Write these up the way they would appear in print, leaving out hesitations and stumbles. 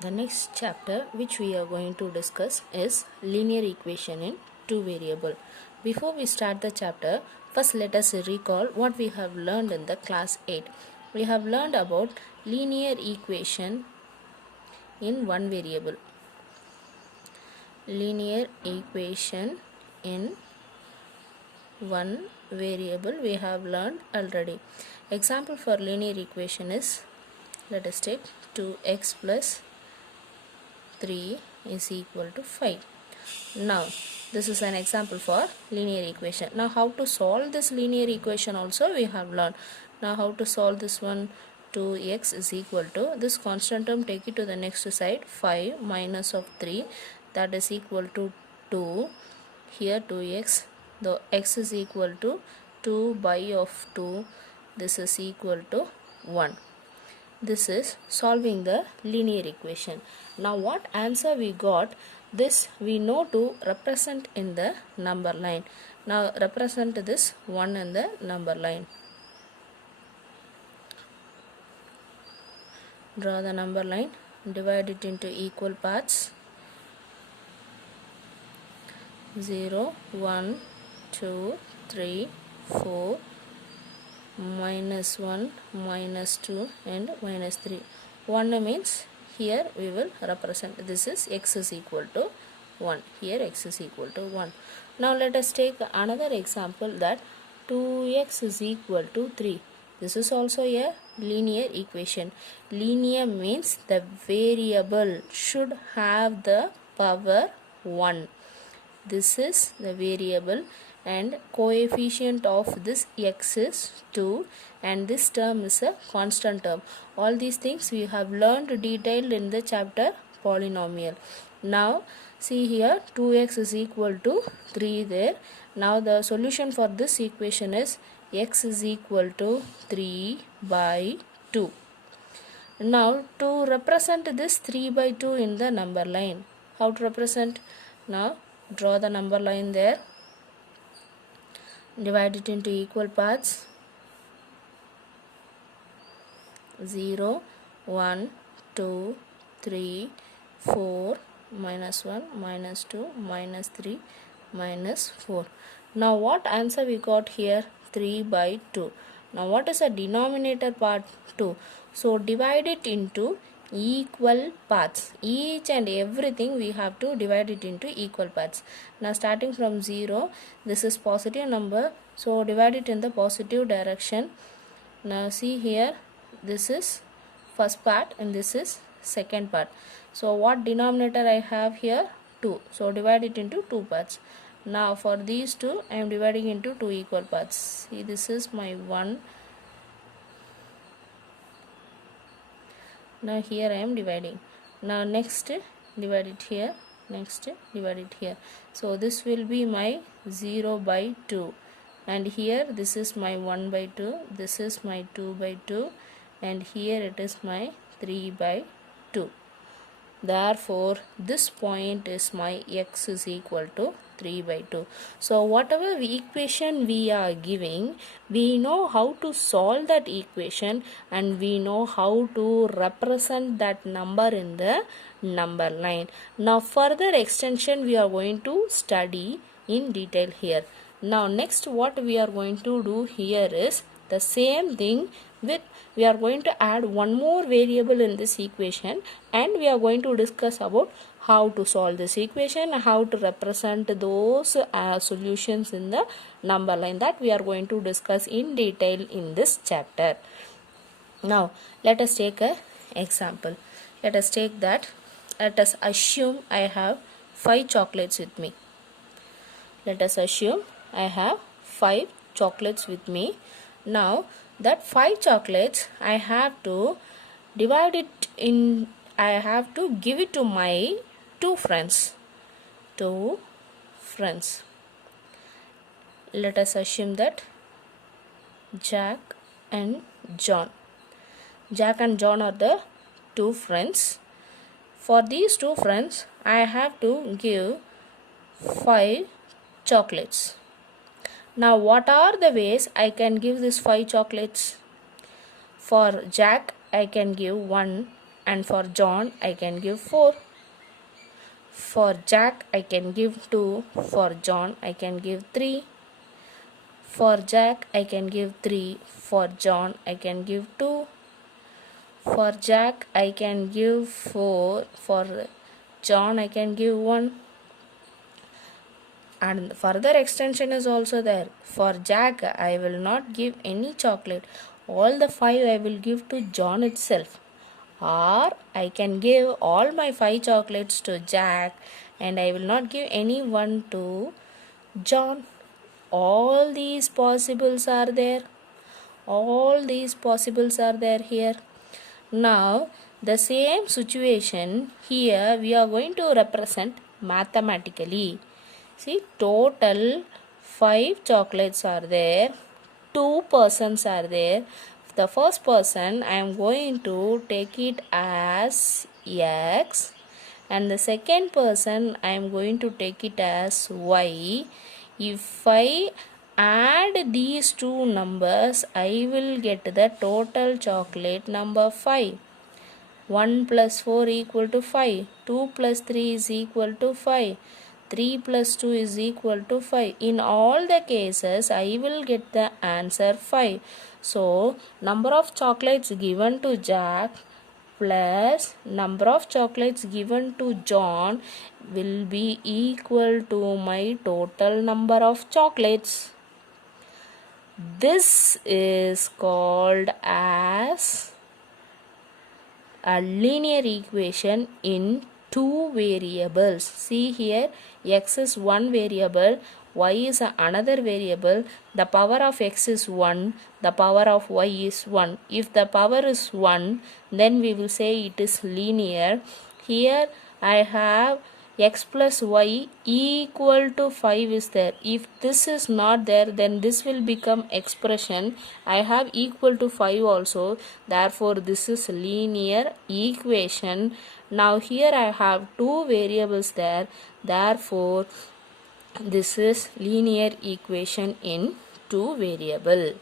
The next chapter which we are going to discuss is linear equation in two variable. Before we start the chapter, first let us recall what we have learned in the class 8. We have learned about linear equation in one variable. Linear equation in one variable we have learned already. Example for linear equation is, let us take 2x plus 3 is equal to 5. Now this is an example for linear equation. Now how to solve this linear equation also we have learned. Now how to solve this one? 2x is equal to this constant term, take it to the next side, 5 minus of 3, that is equal to 2. Here 2x, the x is equal to 2 by of 2, this is equal to 1. This is solving the linear equation. Now what answer we got, this we know to represent in the number line. Now represent this 1 in the number line. Draw the number line, divide it into equal parts. 0, 1, 2, 3, 4, minus 1, minus 2 and minus 3. 1 means here we will represent, this is x is equal to 1. Here x is equal to 1. Now let us take another example, that 2x is equal to 3. This is also a linear equation. Linear means the variable should have the power 1. This is the variable and coefficient of this x is 2 and this term is a constant term. All these things we have learned detailed in the chapter polynomial. Now see here, 2x is equal to 3 there. Now the solution for this equation is x is equal to 3 by 2. Now to represent this 3 by 2 in the number line, how to represent? Now draw the number line there, divide it into equal parts. 0, 1, 2, 3, 4, minus 1, minus 2, minus 3, minus 4. Now what answer we got here? 3 by 2. Now what is the denominator part? 2. So divide it into equal parts. Each and everything we have to divide it into equal parts. Now starting from 0, this is positive number, so divide it in the positive direction. Now see here, this is first part and this is second part. So what denominator I have here? 2. So divide it into 2 parts. Now for these two I am dividing into 2 equal parts. See, this is my 1. Now here I am dividing. Now next divide it here, next divide it here. So this will be my 0 by 2 and here this is my 1 by 2, this is my 2 by 2 and here it is my 3 by 2. Therefore this point is my x is equal to 3 by 2. So whatever equation we are giving, we know how to solve that equation and we know how to represent that number in the number line. Now further extension we are going to study in detail here. Now next what we are going to do here is the same thing with, we are going to add one more variable in this equation and we are going to discuss about how to solve this equation, how to represent those solutions in the number line, that we are going to discuss in detail in this chapter. Now let us take an example. Let us take that, let us assume I have 5 chocolates with me. Let us assume I have 5 chocolates with me. Now that 5 chocolates I have to divide it in, I have to give it to my 2 friends. 2 friends. Let us assume that Jack and John. Jack and John are the 2 friends. For these 2 friends I have to give 5 chocolates. Now what are the ways I can give this 5 chocolates? For Jack I can give 1, and for John I can give 4. For Jack I can give 2. For John I can give 3. For Jack I can give 3. For John I can give 2. For Jack I can give 4. For John I can give 1. And further extension is also there. For Jack I will not give any chocolate. All the 5 I will give to John itself. Or I can give all my 5 chocolates to Jack and I will not give any one to John. All these possibles are there. All these possibles are there here. Now the same situation here we are going to represent mathematically. See, total 5 chocolates are there. 2 persons are there. The first person I am going to take it as X, and the second person I am going to take it as Y. If I add these two numbers, I will get the total chocolate number 5. 1 plus 4 equal to 5. 2 plus 3 is equal to 5. 3 plus 2 is equal to 5. In all the cases, I will get the answer 5. So, number of chocolates given to Jack plus number of chocolates given to John will be equal to my total number of chocolates. This is called as a linear equation in 2 variables. See here, x is one variable, y is another variable. The power of x is 1, the power of y is 1. If the power is 1, then we will say it is linear. Here I have x plus y equal to 5 is there. If this is not there, then this will become expression. I have equal to 5 also. Therefore, this is linear equation. Now here I have 2 variables there. Therefore, this is linear equation in 2 variable.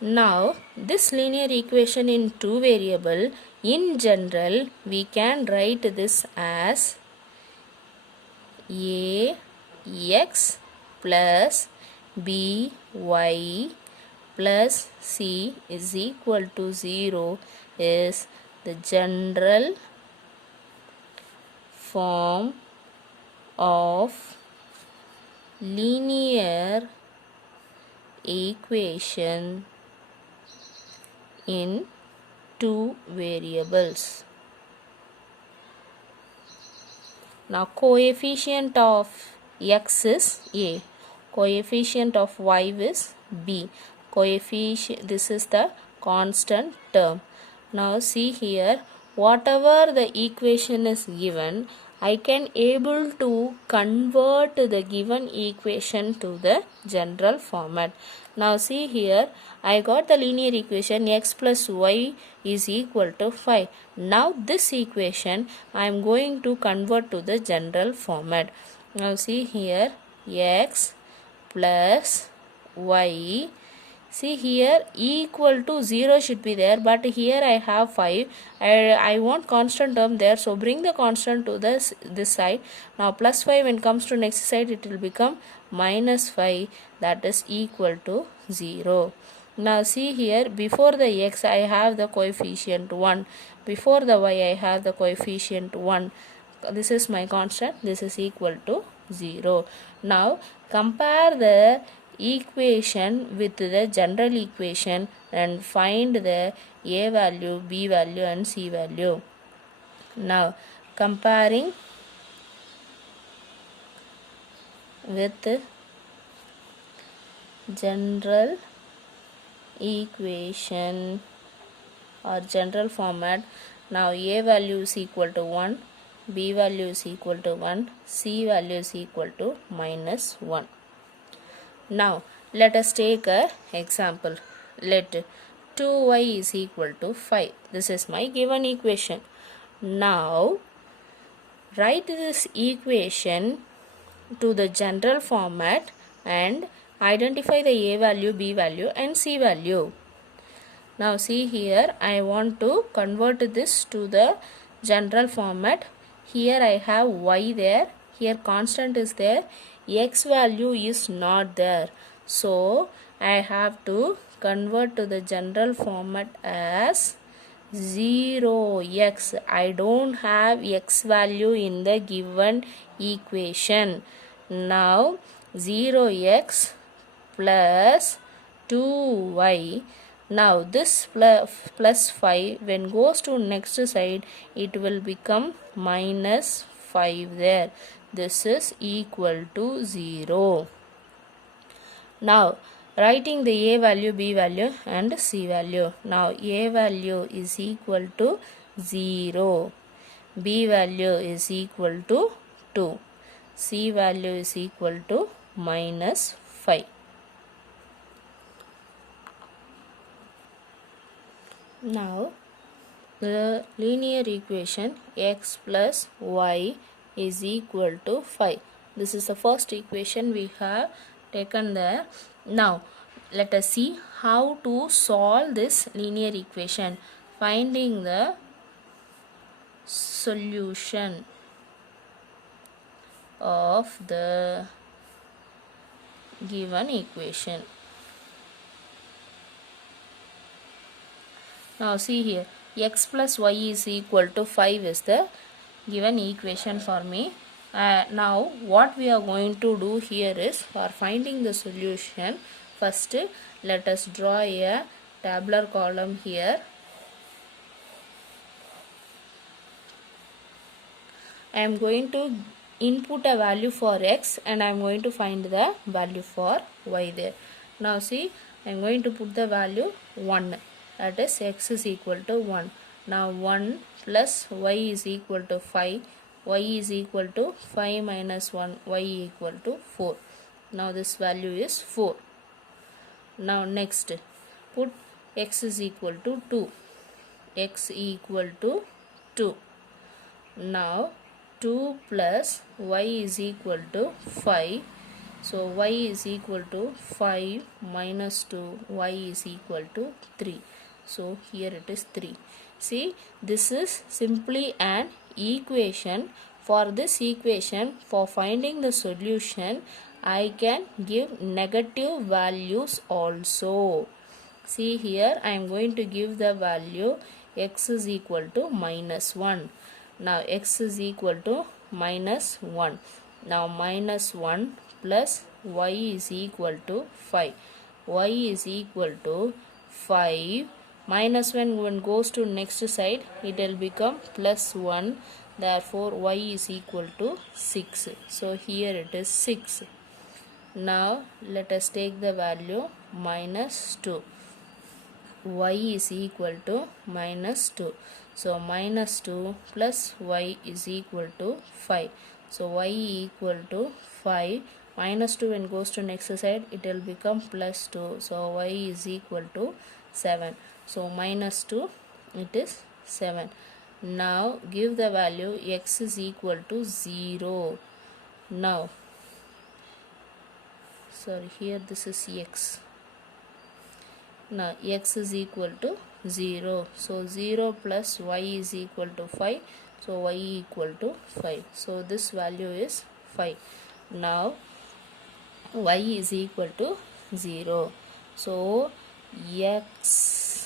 Now, this linear equation in 2 variable, in general, we can write this as ax plus by plus c is equal to 0 is the general form of linear equation in 2 variables. Now coefficient of x is a, coefficient of y is b, coefficient, this is the constant term. Now see here, whatever the equation is given, I can able to convert the given equation to the general format. Now see here, I got the linear equation x plus y is equal to 5. Now this equation I am going to convert to the general format. Now see here, x plus y, see here equal to 0 should be there, but here I have 5. I want constant term there, so bring the constant to this side. Now plus 5 when comes to next side, it will become minus 5, that is equal to 0. Now see here, before the x I have the coefficient 1, before the y I have the coefficient 1. This is my constant, this is equal to 0. Now compare the equation with the general equation and find the a value, b value and c value. Now comparing with general equation or general format, now a value is equal to 1, b value is equal to 1, c value is equal to minus 1. Now let us take a example. Let 2y is equal to 5. This is my given equation. Now write this equation to the general format and identify the a value, b value and c value. Now see here, I want to convert this to the general format. Here I have y there, here constant is there, x value is not there. So I have to convert to the general format as 0x. I don't have x value in the given equation. Now 0x plus 2y. Now this plus 5 when goes to next side, it will become minus 5 there. This is equal to 0. Now writing the a value, b value and c value. Now a value is equal to 0, b value is equal to 2, c value is equal to minus 5. Now the linear equation x plus y is equal to 5. This is the first equation we have taken there. Now let us see how to solve this linear equation. Finding the solution of the given equation. Now see here, x plus y is equal to 5 is the given equation for me. Now what we are going to do here is, for finding the solution, first let us draw a tabular column here. I am going to input a value for x and I am going to find the value for y there. Now see, I am going to put the value 1, that is x is equal to 1. Now 1 plus y is equal to 5, y is equal to 5 minus 1, y equal to 4. Now this value is 4. Now next, put x is equal to 2, x equal to 2. Now 2 plus y is equal to 5. So y is equal to 5 minus 2, y is equal to 3. So here it is 3. See, this is simply an equation. For this equation, for finding the solution, I can give negative values also. See here, I am going to give the value x is equal to minus 1. Now x is equal to minus 1. Now minus 1 plus y is equal to 5. Y is equal to 5. Minus 1 when goes to next side, it will become plus 1. Therefore y is equal to 6. So here it is 6. Now let us take the value minus 2. Y is equal to minus 2. So minus 2 plus y is equal to 5. So y equal to 5. Minus 2 when goes to next side, it will become plus 2. So y is equal to 7. So minus 2, it is 7. Now give the value x is equal to 0. Now, sorry, here this is x. Now x is equal to 0. So 0 plus y is equal to 5. So y equal to 5. So this value is 5. Now y is equal to 0. So x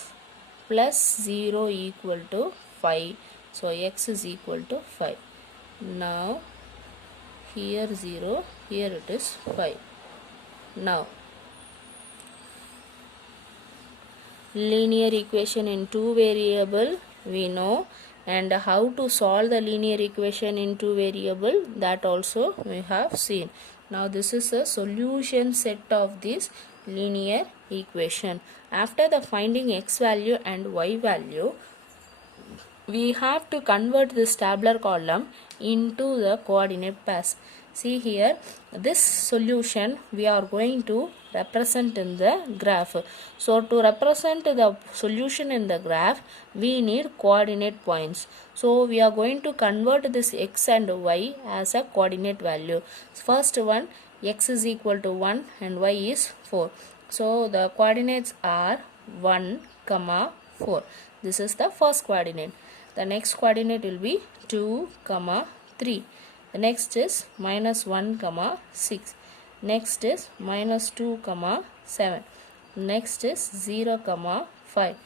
plus 0 equal to 5. So x is equal to 5. Now here 0, here it is 5. Now linear equation in two variable we know, and how to solve the linear equation in two variable, that also we have seen. Now this is a solution set of this linear equation. After the finding x value and y value, we have to convert this tabular column into the coordinate pairs. See here, this solution we are going to represent in the graph. So to represent the solution in the graph, we need coordinate points. So we are going to convert this x and y as a coordinate value. First one, x is equal to 1 and y is 4. So the coordinates are 1, comma 4. This is the first coordinate. The next coordinate will be 2 comma 3. The next is minus 1 comma 6. Next is minus 2 comma 7. Next is 0 comma 5.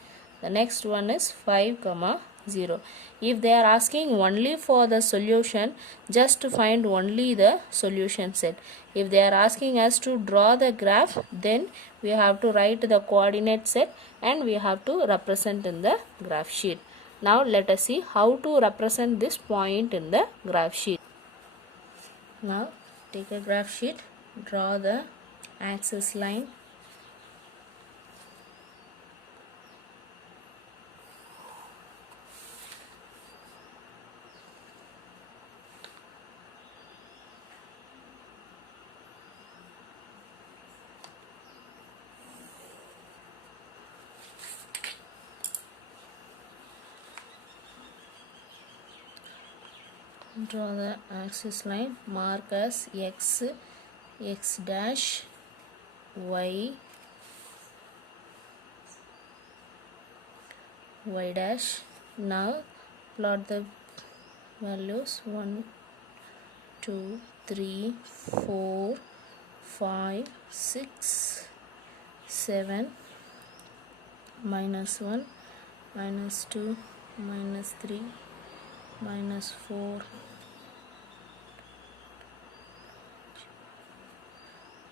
The next one is 5 comma 0. If they are asking only for the solution, just to find only the solution set. If they are asking us to draw the graph, then we have to write the coordinate set and we have to represent in the graph sheet. Now let us see how to represent this point in the graph sheet. Now take a graph sheet, draw the axis line. Draw the axis line, mark as x, x dash, y, y dash. Now plot the values 1, 2, 3, 4, 5, 6, 7, minus 1, minus 2, minus 3, minus 4,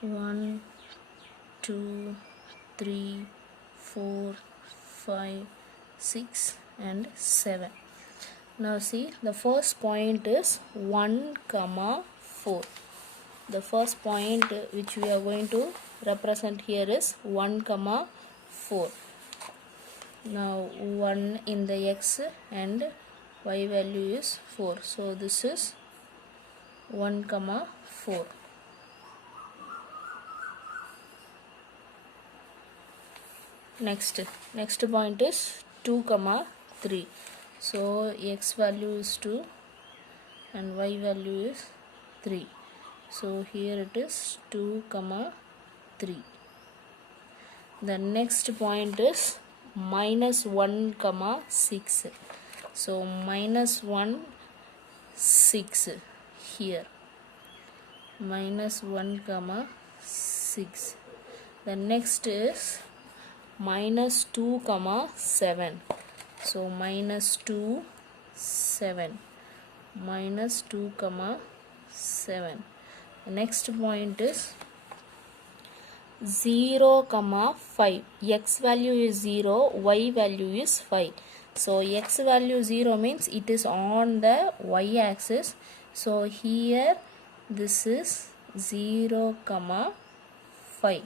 1, 2, 3, 4, 5, 6 and 7. Now see, the first point is 1 comma 4. The first point which we are going to represent here is 1 comma 4. Now 1 in the x and y value is 4. So this is 1 comma 4. Next point is 2 comma 3. So x value is 2 and y value is 3. So here it is 2 comma 3. The next point is minus 1 comma 6. So minus 1, 6 here. Minus 1 comma 6. The next is minus 2 comma 7. So minus 2, 7. Minus 2 comma 7. The next point is 0 comma 5. X value is 0, y value is 5. So x value 0 means it is on the y axis. So here this is 0 comma 5.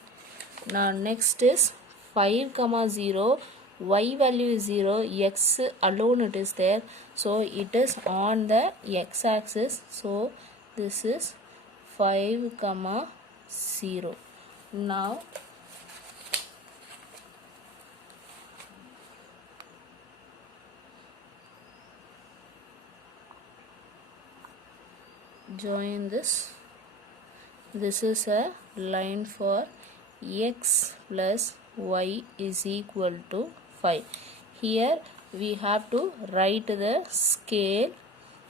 Now next is 5 comma 0, y value is 0, x alone it is there. So it is on the x axis. So this is 5 comma 0. Now join this. This is a line for x plus y is equal to 5. Here we have to write the scale.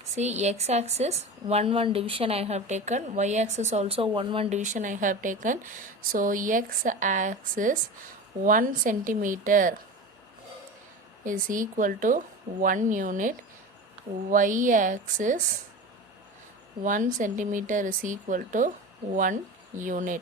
See, x axis 1 division I have taken, y axis also 1 division I have taken. So x axis 1 centimeter is equal to 1 unit, y axis 1 centimeter is equal to 1 unit.